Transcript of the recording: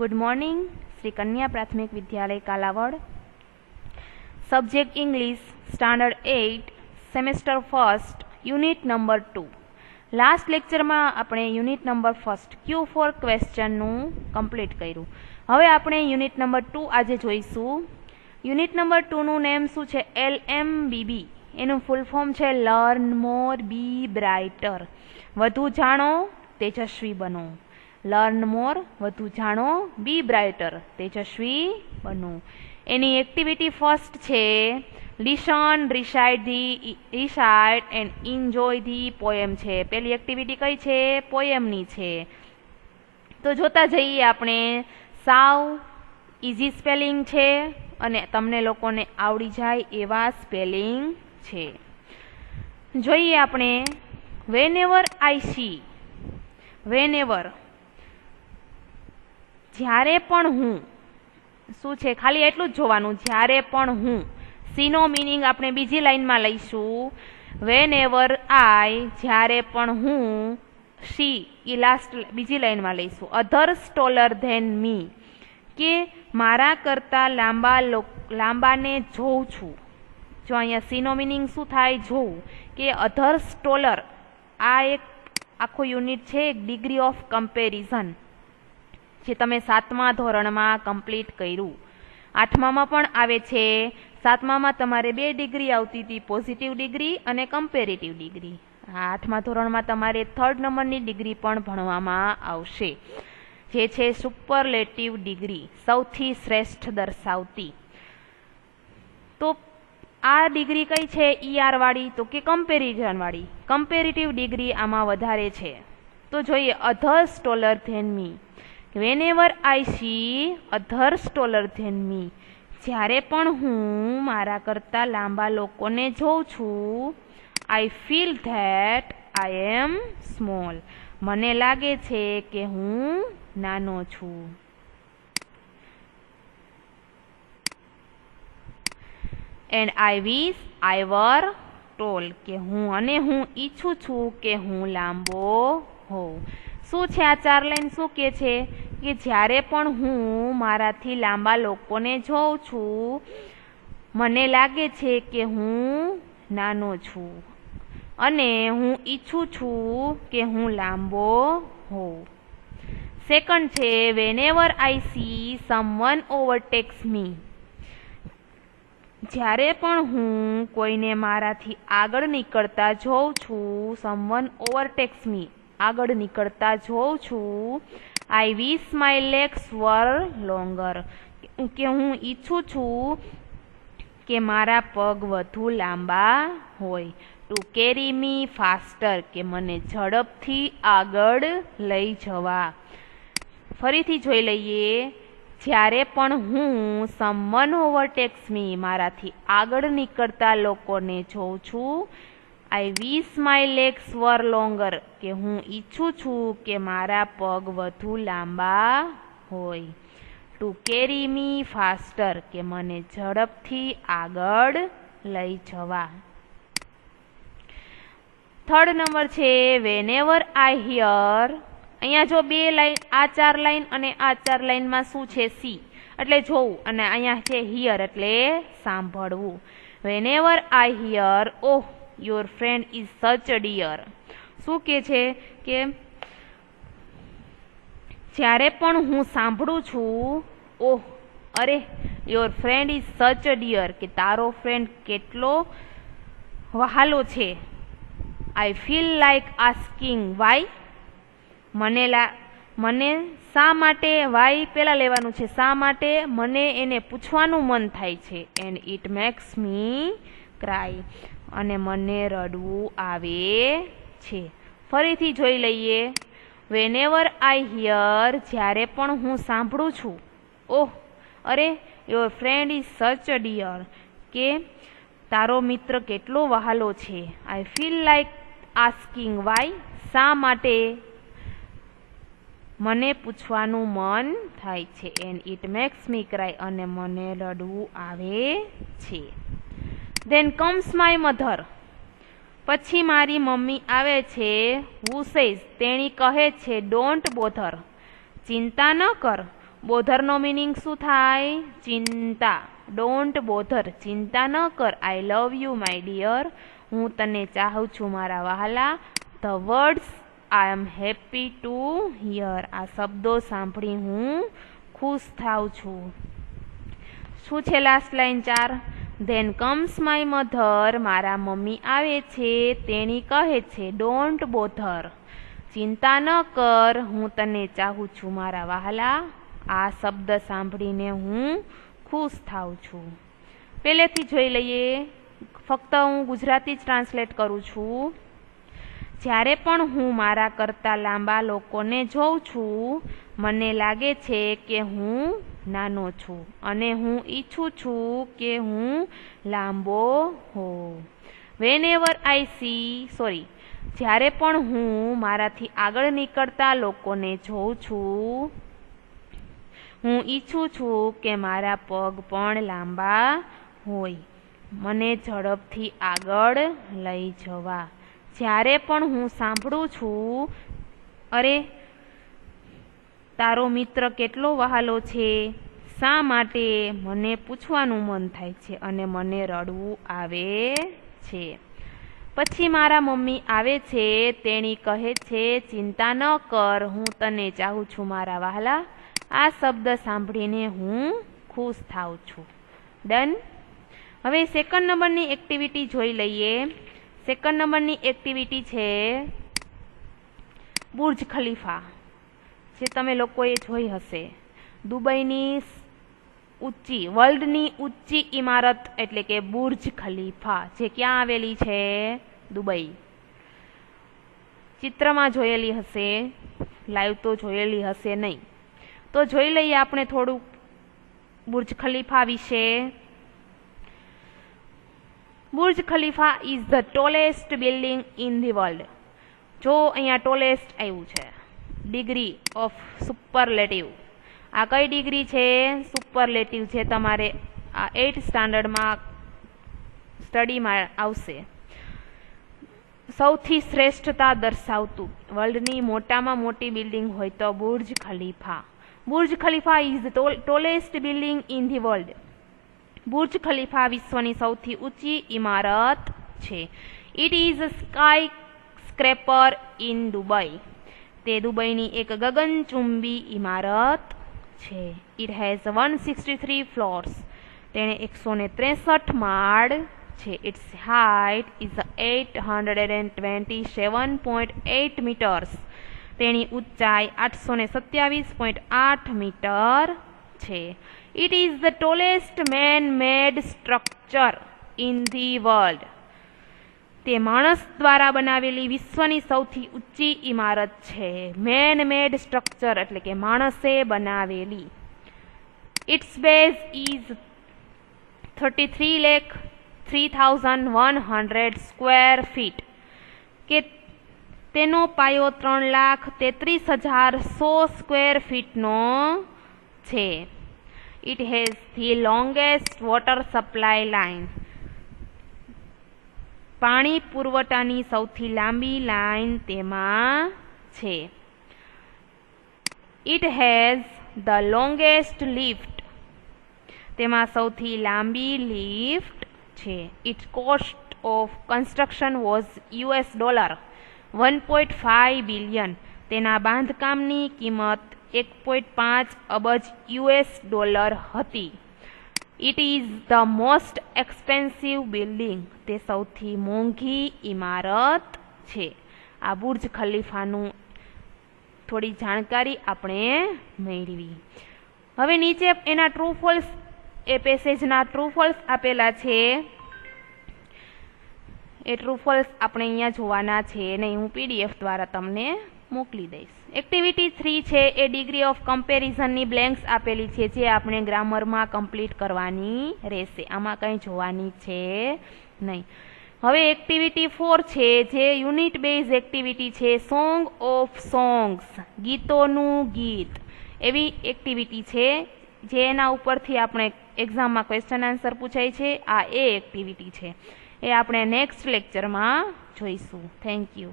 Good morning. Shri Kanya Prathamik Vidyalaya Kalavad. Subject English standard 8 semester first unit number 2। Last lecture में आपणे unit number first Q4 question complete कर्યું। हवे आपणे unit number 2 आज जोईशुं। Unit number 2 નું नेम શું છે? LMBB। એનું ફૂલ ફોર્મ છે લર્ન મોર બી બ્રાઇટર। વધુ જાણો તેજસ્વી બનો। લર્ન મોર વધુ જાણો બી બ્રાઇટર તેજસ્વી બનો। એની એક્ટિવિટી ફર્સ્ટ છે listen reside and enjoy the poem છે। પેલી એક્ટિવિટી કઈ છે? પોએમની છે। તો જોતા જઈએ આપણે। સાવ ઇઝી સ્પેલિંગ છે અને તમને લોકોને આવડી જાય એવા સ્પેલિંગ છે। જોઈએ આપણે। વેનએવર આઈ સી, વેનએવર જ્યારે પણ હું, શું છે? ખાલી એટલું જ જોવાનું, જ્યારે પણ હું। સી નો મીનિંગ આપણે બીજી લાઈનમાં લઈશું। વેનએવર આઈ, જ્યારે પણ હું। સી એ લાસ્ટ બીજી લાઈનમાં લઈશું। અધર્સ ટોલર ધેન મી, કે મારા કરતા લાંબાને જોઉં છું। જો અહીંયા સી નો મીનિંગ શું થાય? જોવું। કે અધર્સ ટોલર, આ એક આખો યુનિટ છે એક ડિગ્રી ઓફ કમ્પેરિઝન, જે તમે 7મા ધોરણમાં કમ્પ્લીટ કર્યું। 8મામાં પણ આવે છે। 7મામાં તમારે 2 ડિગ્રી આવતી હતી, પોઝિટિવ ડિગ્રી અને કમ્પેરેટિવ ડિગ્રી। 8મા ધોરણમાં તમારે 3rd નંબરની ડિગ્રી પણ ભણવામાં આવશે, જે છે સુપરલેટિવ ડિગ્રી, સૌથી શ્રેષ્ઠ દર્શાવતી। તો આ ડિગ્રી કઈ છે? ER વાળી, તો કે કમ્પેરિઝન વાળી। કમ્પેરેટિવ ડિગ્રી આમાં વધારે છે। તો જોઈએ others taller than me. Whenever I see others taller than me, જ્યારે પણ હું મારા કરતા લાંબા લોકોને જોઉં છું। I feel that I am small, મને લાગે છે કે હું નાનો છું। And I wish I var toll, કે હું ઈચ્છું છું કે હું લાંબો હોઉં। શું છે આ 4 લાઈન? શું કે છે? કે જ્યારે પણ હું મારાથી લાંબા લોકોને જોઉં છું, મને લાગે છે કે હું નાનો છું અને હું ઈચ્છું છું કે હું લાંબો હોઉં। સેકન્ડ છે વેનએવર આઈ સી સમવન ઓવરટેક્સ મી, જ્યારે પણ હું કોઈને મારાથી આગળ નીકળતા જોઉં છું। સમવન ઓવરટેક્સ મી, આગળ નીકળતા જોઉં છું। આઈ વિશ માય લેગ્સ વર લોંગર, કે હું ઈચ્છું છું કે મારા પગ વધુ લાંબા હોય। ટુ કેરી મી ફાસ્ટર, કે મને ઝડપથી આગળ લઈ જવા। ફરીથી જોઈ લઈએ। જ્યારે પણ હું સમવન ઓવરટેક્સ મી, મારાથી આગળ નીકળતા લોકોને જોઉં છું। આઈ વિશ માય લેગ્સ વર લોંગર, કે હું ઈચ્છું છું કે મારા પગ વધુ લાંબા હોય। ટુ કેરી મી ફાસ્ટર, કે મને ઝડપથી આગળ લઈ જવા। થર્ડ નંબર છે વેનએવર આઈ હિયર, અહીંયા જો 2 લાઈન, આ 4 લાઈન અને આ 4 લાઈનમાં શું છે? સી એટલે જોવું, અને અહીંયા છે હિયર એટલે સાંભળવું। Whenever I hear oh your friend is such a dear, શું કે છે? કે જ્યારે પણ હું સાંભળું છું, ઓહ અરે, your friend is such a dear, કે તારો ફ્રેન્ડ કેટલો વહાલો છે। I feel like asking why, મને શા માટે, વાય પેલા લેવાનું છે, શા માટે, મને એને પૂછવાનું મન થાય છે। And it makes me cry, અને મને રડવું આવે છે। ફરીથી જોઈ લઈએ। વેનએવર આઈ હિયર, જ્યારે પણ હું સાંભળું છું, ઓહ અરે, your friend is such a dear, કે તારો મિત્ર કેટલો વહાલો છે। I feel like asking why, શા માટે, મને પૂછવાનું મન થાય છે। And it makes me cry, અને મને રડવું આવે છે। ધેન કમ્સ માય મધર, પછી મારી મમ્મી આવે છે। હુ સેઝ, તેણી કહે છે ડોન્ટ બોધર, ચિંતા ન કર। બોધરનો મિનિંગ શું થાય? ચિંતા. ડોન્ટ બોધર, ચિંતા ન કર. I love you my dear, હું તને ચાહું છું મારા વહાલા. The words I am happy to hear, આ શબ્દો સાંભળી હું ખુશ થાઉં છું. શું છે last line 4? Then comes my mother, મારા મમ્મી આવે છે, તેણી કહે છે ડોન્ટ બોધર, ચિંતા ન કર, હું તને ચાહું છું મારા વહાલા. આ શબ્દ સાંભળીને હું ખુશ થાઉં છું. પહેલેથી જોઈ લઈએ, ફક્ત હું ગુજરાતી જ ટ્રાન્સલેટ કરું છું. જ્યારે પણ હું મારા કરતાં લાંબા લોકોને જોઉં છું, મને લાગે છે કે હું નાનો છું અને હું ઈચ્છું છું કે હું લાંબો હોઉં. વેનએવર આઈ સી જ્યારે પણ હું મારાથી આગળ નીકળતા લોકોને જોઉં છું, હું ઈચ્છું છું કે મારા પગ પણ લાંબા હોય, મને ઝડપથી આગળ લઈ જવા. જ્યારે પણ હું સાંભળું છું, અરે તારો મિત્ર કેટલો વહાલો છે, શા માટે, મને પૂછવાનું મન થાય છે અને મને રડવું આવે છે. પછી મારા મમ્મી આવે છે, તેણી કહે છે ચિંતા ન કર, હું તને ચાહું છું મારા વહાલા. આ શબ્દ સાંભળીને હું ખુશ થાઉં છું. ડન. હવે સેકન્ડ નંબરની એક્ટિવિટી જોઈ લઈએ. સેકન્ડ નંબરની એક્ટિવિટી છે બુર્જ ખલીફા, જે તમે લોકોએ જોઈ હશે. દુબઈની ઊંચી, વર્લ્ડની ઊંચી ઇમારત એટલે કે બુર્જ ખલીફા, જે ક્યાં આવેલી છે? દુબઈ. ચિત્રમાં જોયેલી હશે, લાઈવ તો જોયેલી હશે નહીં. તો જોઈ લઈએ આપણે થોડુંક બુર્જ ખલીફા વિશે. Burj Khalifa is the tallest building in the world. જો અહીંયા ટોલેસ્ટ આવ્યું છે, ડિગ્રી ઓફ સુપરલેટિવ. આ કઈ ડિગ્રી છે? સુપરલેટિવ છે. તમારે આ 8th સ્ટાન્ડર્ડમાં સ્ટડીમાં આવશે. સૌથી શ્રેષ્ઠતા દર્શાવતું વર્લ્ડની મોટામાં મોટી બિલ્ડિંગ હોય તો Burj Khalifa. Burj Khalifa is the tallest building in the world. Burj Khalifa વિશ્વની સૌથી ઊંચી ઇમારત છે. It is a skyscraper in Dubai. તે દુબઈની એક ગગનચુંબી ઇમારત છે. It has 163 floors. તેણે 163 માળ છે. Its height is 827.8 meters. તેની ઊંચાઈ 827.8 મીટર છે. It is the tallest man made structure in the world. તે માણસ દ્વારા બનાવેલી વિશ્વની સૌથી ઊંચી ઇમારત છે. મેન મેડ સ્ટ્રક્ચર એટલે કે માણસે બનાવેલી. Its base is 33,03,100 square feet. કે તેનો પાયો 3,33,100 સ્ક્વેર ફીટનો છે. It has the longest water supply line. પાણી પુરવઠાની સૌથી લાંબી લાઇન તેમાં છે. It has the longest lift. તેમાં સૌથી લાંબી લિફ્ટ છે. Its cost of construction was $1.5 billion. તેના બાંધકામની કિંમત 1.5 અબજ $. હતી. It is the most expensive building. તે સૌથી મોંઘી ઇમારત છે. આ બુર્જ ખલીફાનું થોડી જાણકારી આપણે મેળવી. હવે નીચે એના ટ્રુ ફોલ્સ, એ પેસેજના ટ્રુ ફોલ્સ આપેલા છે. એ ટ્રુ ફોલ્સ આપણે અહીંયા જોવાના છે નહીં, હું PDF દ્વારા તમને મોકલી દઈશ. એક્ટિવિટી 3 છે એ ડિગ્રી ઓફ કમ્પેરિઝનની બ્લેન્ક્સ આપેલી છે, જે આપણે ગ્રામરમાં કમ્પ્લીટ કરવાની રહેશે. આમાં કંઈ જોવાની છે નહીં. હવે એક્ટિવિટી 4 છે જે યુનિટ બેઝ એક્ટિવિટી છે. સોંગ ઓફ સોંગ્સ, ગીતોનું ગીત, એવી એક્ટિવિટી છે જેના ઉપરથી આપણે એક્ઝામમાં ક્વેશ્ચન આન્સર પૂછાય છે. આ એ એક્ટિવિટી છે, એ આપણે નેક્સ્ટ લેક્ચરમાં જોઈશું. Thank you.